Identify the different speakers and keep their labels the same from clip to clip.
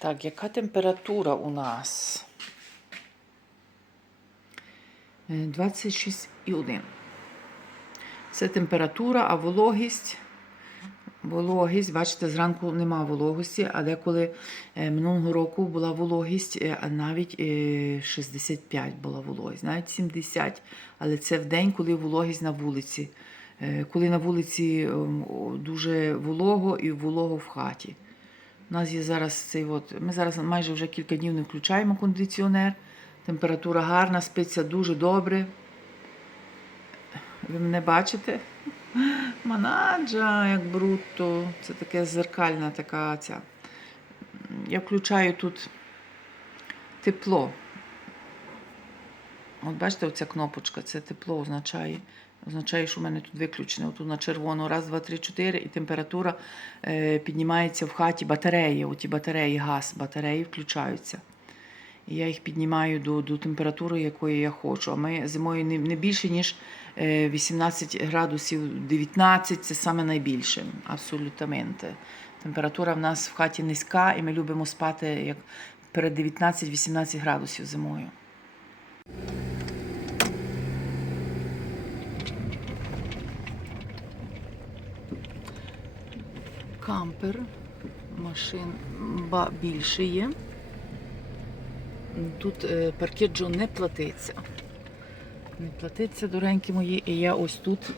Speaker 1: Так, яка температура у нас? Е, 26,1. Це температура, а вологість. Вологість, бачите, зранку нема вологості, а деколи е, минулого року була вологість, е, а навіть е, 65 була вологість, навіть 70. Але це в день, коли вологість на вулиці. Е, Коли на вулиці ем, дуже волого і волого в хаті. У нас є зараз цей от. Ми зараз майже вже кілька днів не включаємо кондиціонер. Температура гарна, спиться дуже добре. Ви мене бачите? Манаджа, як брутто. Це таке зеркальна така ця. Я включаю тут тепло. От бачите, оця кнопочка, це тепло означає. Означає, що в мене тут виключено. Тут на червоно. Раз, два, три, чотири, і температура е, піднімається в хаті батареї. Оті батареї, газ, батареї включаються. І я їх піднімаю до, до температури, якої я хочу. А ми зимою не, не більше, ніж е, 18 градусів 19 це саме найбільше. Абсолютаменте. Температура в нас в хаті низька, і ми любимо спати як перед 19-18 градусів зимою. Кампер. Машин ба більше є. Тут е, паркеджо не платиться. Не платиться, доренькі мої, і я ось тут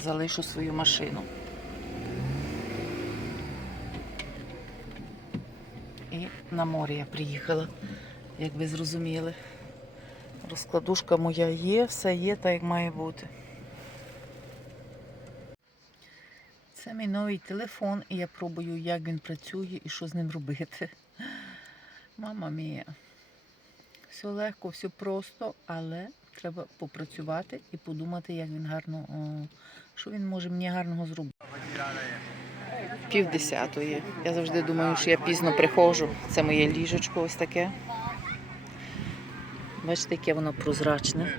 Speaker 1: залишу свою машину. І на море я приїхала, як ви зрозуміли. Розкладушка моя є, все є так, як має бути. Це мій новий телефон, і я пробую, як він працює і що з ним робити. Мама мія. Все легко, все просто, але треба попрацювати і подумати, як він гарно, що він може мені гарного зробити. Пів десятої. Я завжди думаю, що я пізно приходжу. Це моє ліжечко ось таке. Бачите, яке воно прозрачне.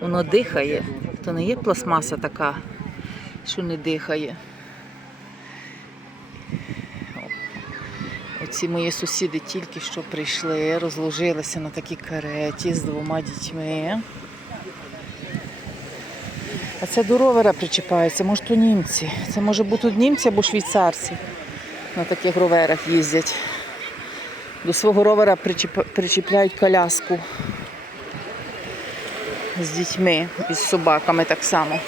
Speaker 1: Воно дихає. То не є пластмаса така, що не дихає. Оці мої сусіди тільки що прийшли, розложилися на такій кареті з двома дітьми. А це до ровера причіпається, може то німці. Це може бути німці або швейцарці на таких роверах їздять. До свого ровера причіп- причіпляють коляску з дітьми і з собаками так само.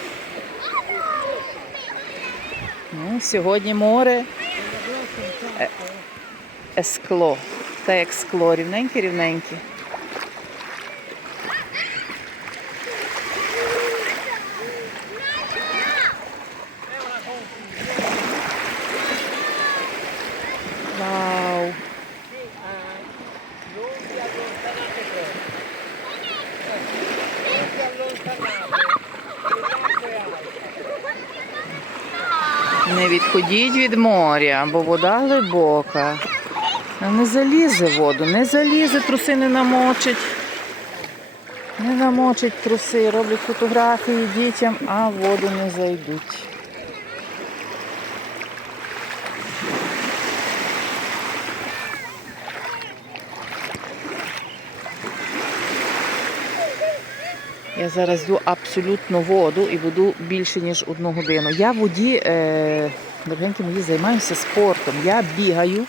Speaker 1: Ну, сьогодні море. Е, е, Скло. Та як скло, рівненьке, Не відходіть від моря, бо вода глибока. Не залізе воду, не залізе, труси не намочить. Не намочить труси, роблять фотографії дітям, а в воду не зайдуть. Я зараз йду абсолютно воду і буду більше, ніж одну годину. Я воді, е, дорогенькі мої, займаюся спортом. Я бігаю,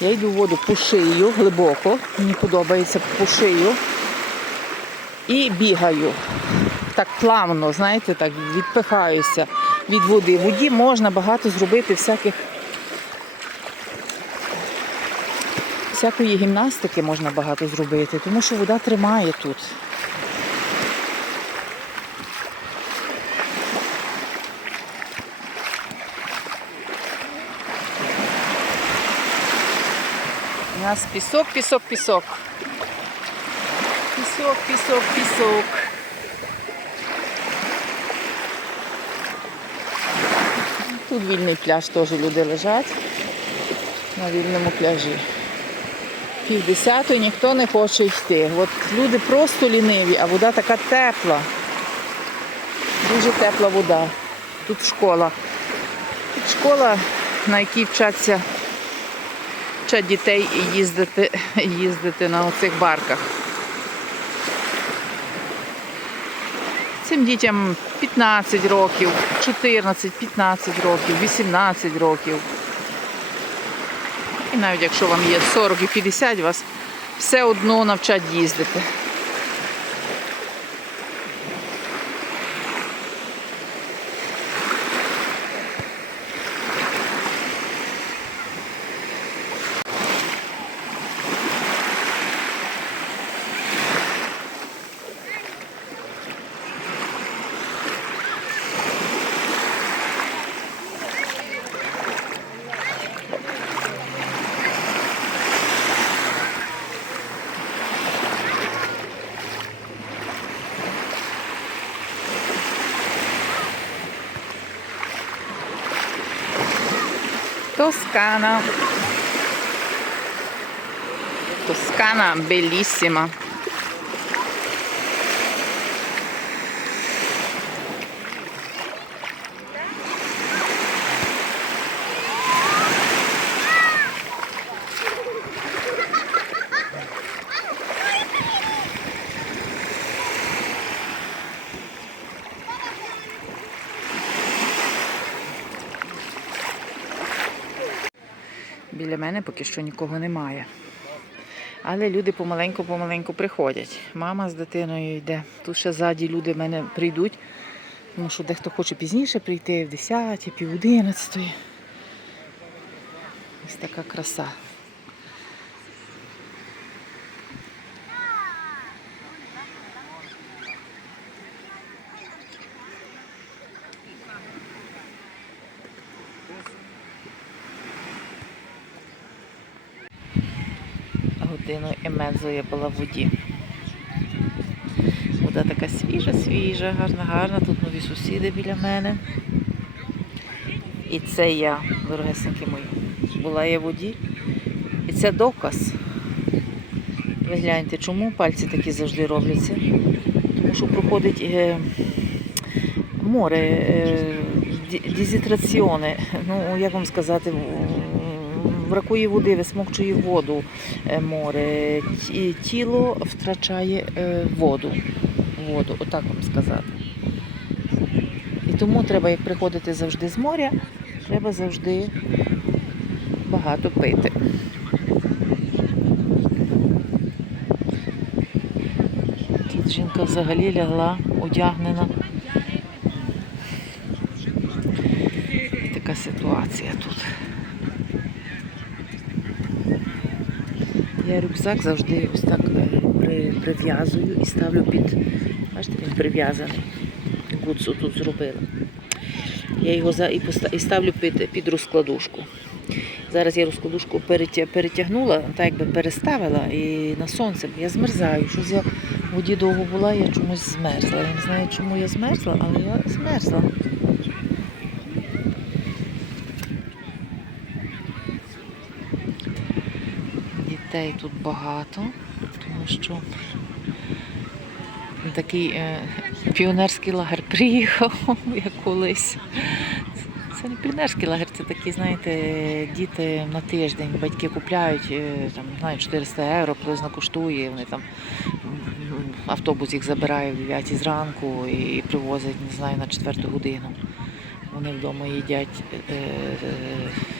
Speaker 1: я йду в воду по шию глибоко, мені подобається по шию. І бігаю. Так плавно, знаєте, так відпихаюся від води. В воді можна багато зробити всяких. Всякої гімнастики можна багато зробити, тому що вода тримає тут. Нас пісок, пісок, пісок. Пісок, пісок, пісок. Тут вільний пляж, теж люди лежать на вільному пляжі. Пів десятої ніхто не хоче йти. От люди просто ліниві, а вода така тепла. Дуже тепла вода. Тут школа. Тут школа, на якій вчаться вчать дітей їздити, їздити на оцих барках. Цим дітям 15 років, 14, 15 років, 18 років. І навіть якщо вам є 40 і 50, вас все одно навчать їздити. Toscana. Toscana bellissima. Мене поки що нікого немає. Але люди помаленьку-помаленьку приходять. Мама з дитиною йде. Тут ще ззаді люди в мене прийдуть, тому що дехто хоче пізніше прийти, в 10, пів 11. Ось така краса. Годину і мезо я була в воді. Вода така свіжа, свіжа, гарна, гарна. Тут нові сусіди біля мене. І це я, дорогесенькі мої, була я в воді. І це доказ. Ви гляньте, чому пальці такі завжди робляться? Тому що проходить е, море, е, дезітраціони. Ну, як вам сказати, в- бракує води, висмокчує воду е, море. Тіло втрачає е, воду. Воду, отак вам сказати. І тому треба, як приходити завжди з моря, треба завжди багато пити. Тут жінка взагалі лягла, одягнена. Така ситуація тут. Я рюкзак завжди ось так е, при- прив'язую і ставлю під. Бачите, він прив'язаний. Гуцу тут зробила. Я його за і, і ставлю під, під розкладушку. Зараз я розкладушку перетягнула, так якби переставила і на сонце. Я змерзаю. Щось я в воді довго була, я чомусь змерзла. Я не знаю, чому я змерзла, але я змерзла. Дітей тут багато, тому що такий е, піонерський лагер приїхав, як колись. Це не піонерський лагер, це такі, знаєте, діти на тиждень. Батьки купляють е, там, знаю, 400 євро, приблизно коштує. Вони там автобус їх забирає в 9 зранку і привозять, не знаю, на 4 годину. Вони вдома їдять е, е,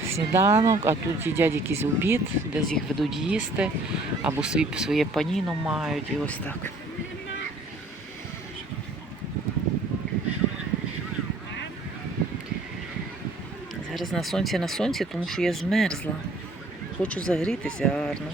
Speaker 1: сніданок, а тут їдять якийсь обід, десь їх ведуть їсти, або свій, своє паніно мають і ось так. Зараз на сонці на сонці, тому що я змерзла. Хочу загрітися гарно.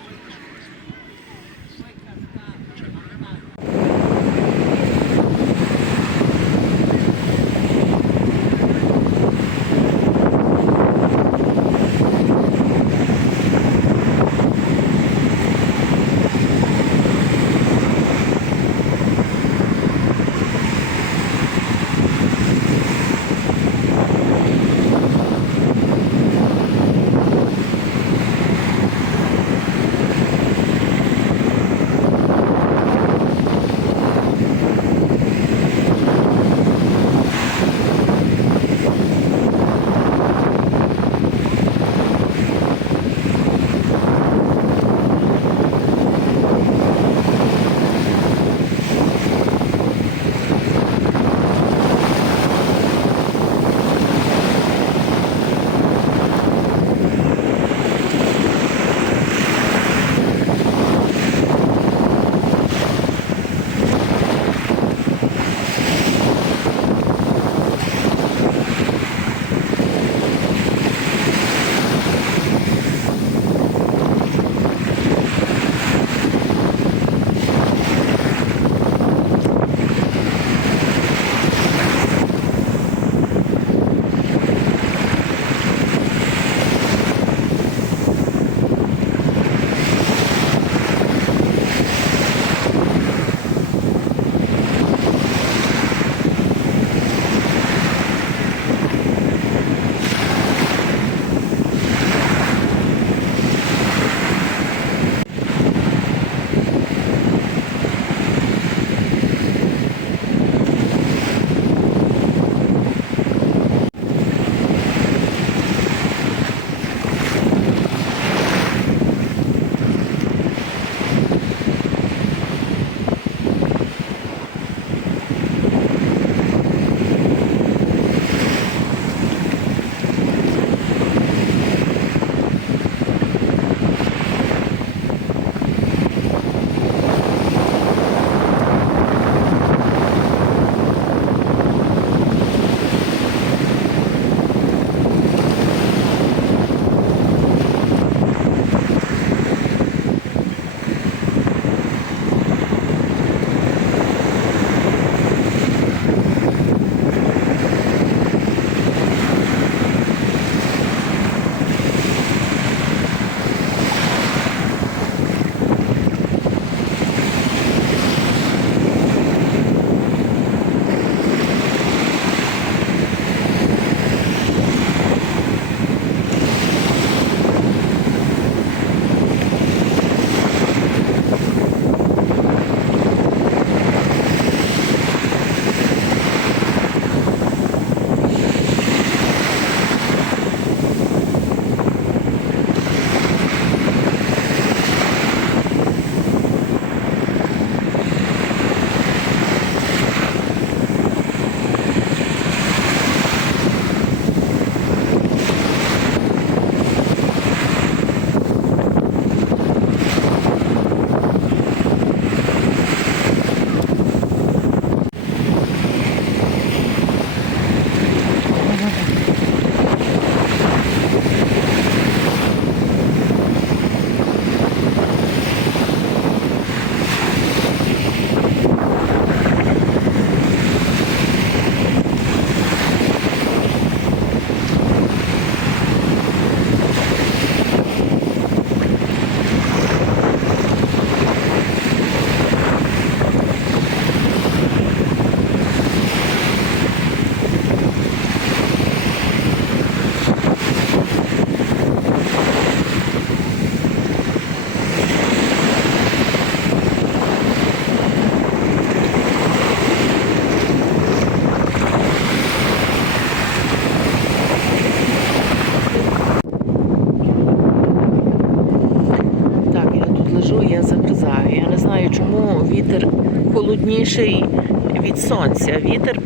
Speaker 1: Сонця. Вітер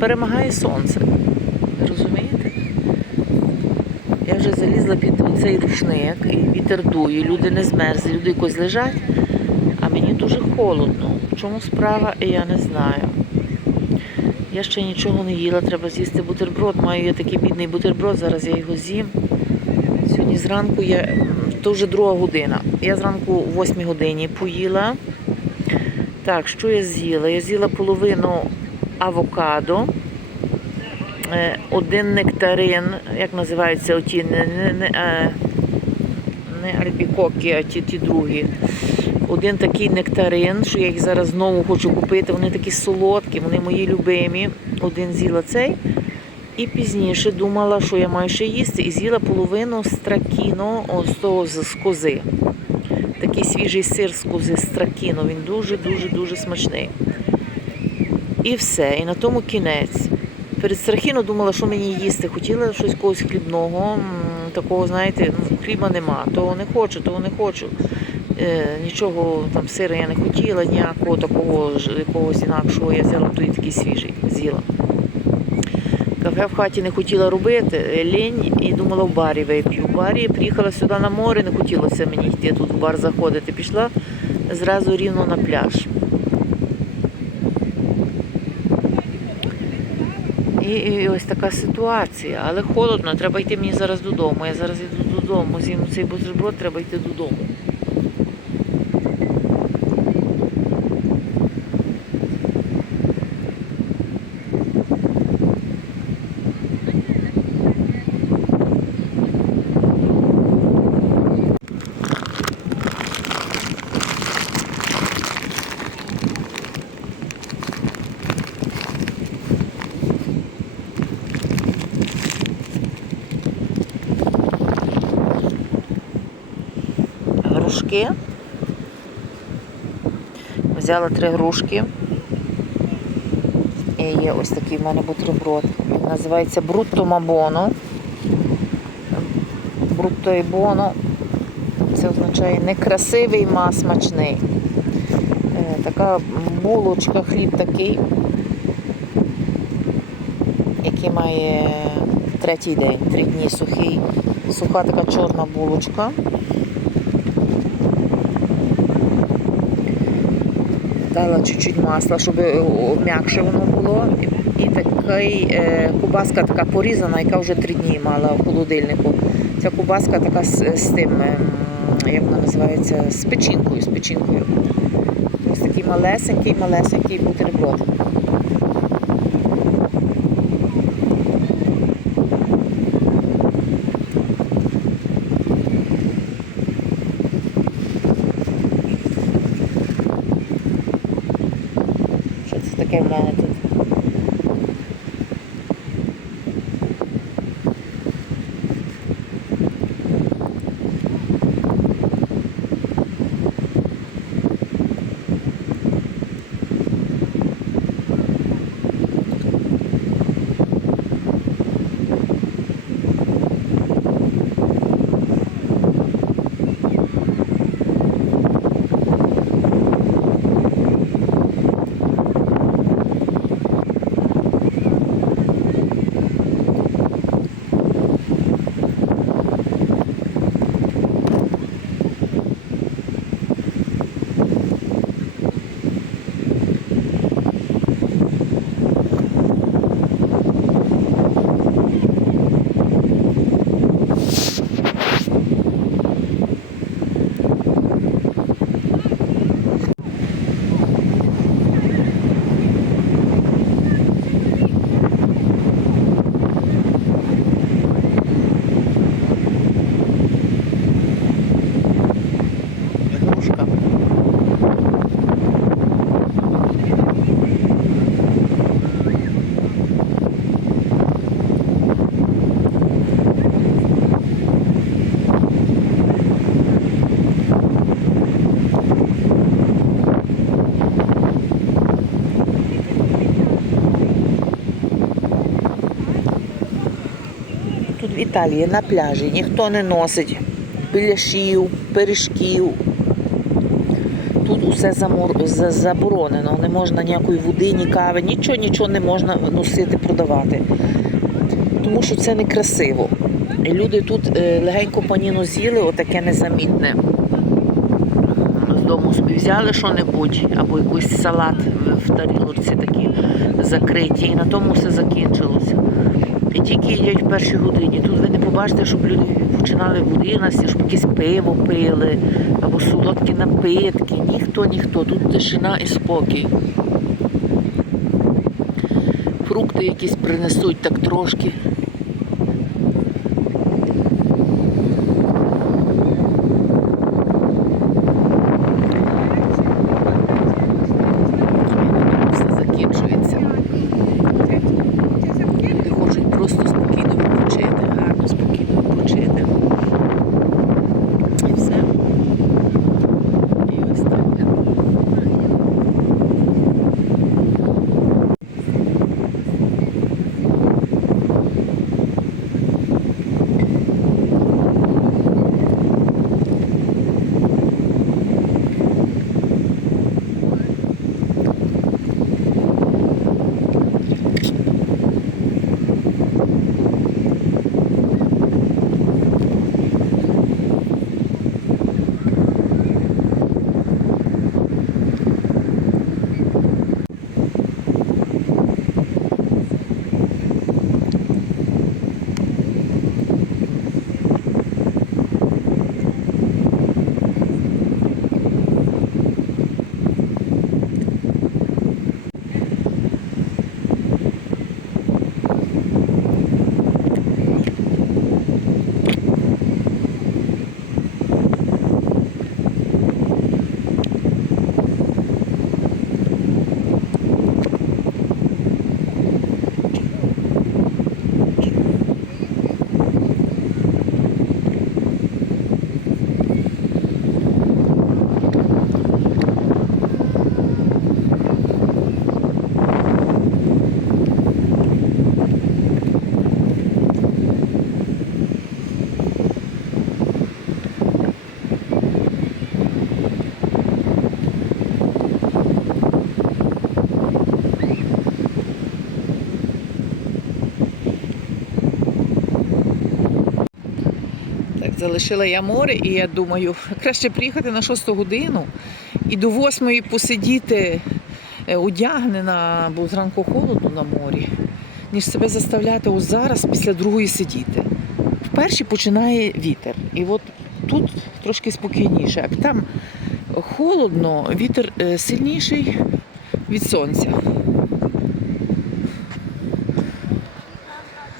Speaker 1: перемагає сонце. Розумієте? Я вже залізла під цей рушник, і вітер дує, люди не змерзли, люди якось лежать, а мені дуже холодно. В чому справа, я не знаю. Я ще нічого не їла, треба з'їсти бутерброд. Маю я такий бідний бутерброд, зараз я його з'їм. Сьогодні зранку я, то вже друга година. Я зранку о 8 годині поїла. Так, що я з'їла? Я з'їла половину авокадо, е, один нектарин, як називаються оті, не, не, не, е, не альбікоки, а ті, ті другі. Один такий нектарин, що я їх зараз знову хочу купити. Вони такі солодкі, вони мої любимі. Один з'їла цей. І пізніше думала, що я маю ще їсти, і з'їла половину стракіно з з кози. Такий свіжий сир з кози стракіно. Він дуже-дуже дуже смачний. І все. І на тому кінець. Перед страхіно думала, що мені їсти. Хотіла щось когось хлібного. Такого, знаєте, ну, хліба нема. Того не хочу, того не хочу. Е, нічого там сира я не хотіла, ніякого такого якогось інакшого. Я взяла той такий свіжий, з'їла. Кафе в хаті не хотіла робити, е, лінь і думала в барі вип'ю. В барі приїхала сюди на море, не хотілося мені йти тут в бар заходити. Пішла зразу рівно на пляж. І, і ось така ситуація. Але холодно, треба йти мені зараз додому. Я зараз йду додому. З'їм цей бутерброд, треба йти додому. Грушки. Взяла три грушки. І є ось такий в мене бутерброд. Він називається Брутто Мабоно. Брутто і боно. Це означає некрасивий, ма смачний. Е, Така булочка, хліб такий, який має третій день, три дні сухий. Суха така чорна булочка. Дала чуть-чуть масла, щоб е, м'якше воно було. І такий, е, кубаска така порізана, яка вже три дні мала в холодильнику. Ця кубаска така з, з тим, ем, як вона називається, з печінкою, з печінкою. Ось такий малесенький, малесенький бутерброд. Італії на пляжі ніхто не носить біляшів, пиріжків,
Speaker 2: тут усе заборонено. Не можна ніякої води, ні кави, нічого, нічого не можна носити, продавати. Тому що це некрасиво. Люди тут е, легенько паніно з'їли, отаке незамітне. З дому собі взяли що-небудь, або якийсь салат в тарілці такі закриті, і на тому все закінчилося. І тільки їдять в першій годині. Тут ви не побачите, щоб люди починали в 11, щоб якесь пиво пили, або солодкі напитки. Ніхто, ніхто. Тут тишина і спокій. Фрукти якісь принесуть так трошки. Так, залишила я море, і я думаю, краще приїхати на 6 годину і до 8 посидіти е, одягнена, бо зранку холодно на морі, ніж себе заставляти ось зараз після другої сидіти. В першій починає вітер. І от тут трошки спокійніше. А там холодно, вітер е, сильніший від сонця.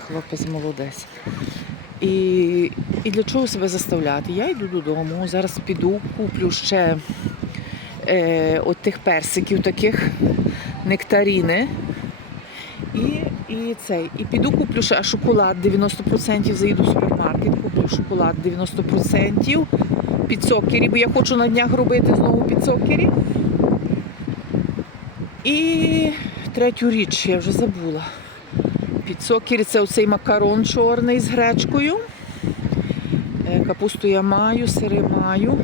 Speaker 2: Хлопець молодець. І, і для чого себе заставляти? Я йду додому, зараз піду, куплю ще е, от тих персиків, таких нектаріни. І, і цей. І піду куплю ще шоколад 90%, заїду в супермаркет, куплю шоколад 90% під цокері, бо я хочу на днях робити знову під цокері. І третю річ я вже забула. Під цокері це оцей макарон чорний з гречкою. Е, Капусту я маю, сири маю.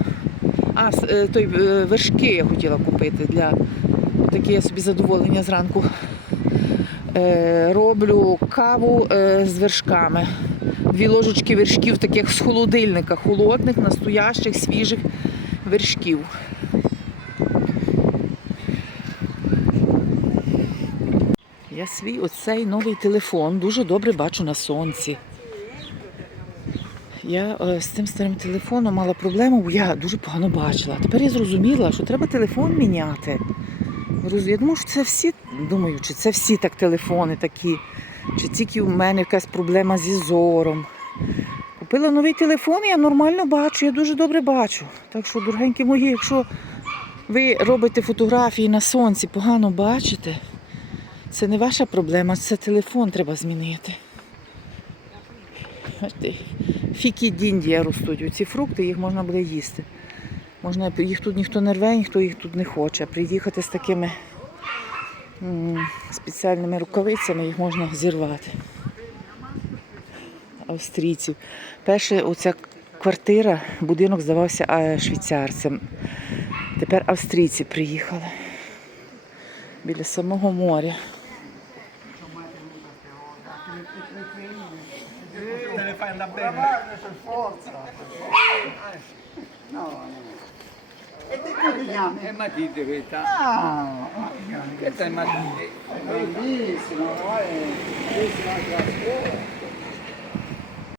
Speaker 2: А, е, той е, вершки я хотіла купити для таке я собі задоволення зранку. Роблю каву з вершками. Дві ложечки вершків, таких з холодильника, холодних, настоящих, свіжих вершків. Я свій оцей новий телефон дуже добре бачу на сонці. Я е, з цим старим телефоном мала проблему, бо я дуже погано бачила. Тепер я зрозуміла, що треба телефон міняти. Я думаю, що це всі, думаю, чи це всі так телефони такі, чи тільки в мене якась проблема зі зором. Купила новий телефон, я нормально бачу, я дуже добре бачу. Так що, дорогенькі мої, якщо ви робите фотографії на сонці, погано бачите, це не ваша проблема, це телефон треба змінити. Фікі діндія ростуть. Оці фрукти, їх можна буде їсти. Можна, їх тут ніхто не рве, ніхто їх тут не хоче. Приїхати з такими м, спеціальними рукавицями їх можна зірвати. Австрійців. Перша оця квартира, будинок здавався швейцарцем.
Speaker 1: Тепер австрійці приїхали біля самого моря.
Speaker 3: andrà bene.
Speaker 4: Madre, per forza. No, no. E te eh, cui ti chiami?
Speaker 3: È Matite questa.
Speaker 4: Ah,
Speaker 3: questa è Matite.
Speaker 4: Bellissimo, è bellissimo eh. la scuola.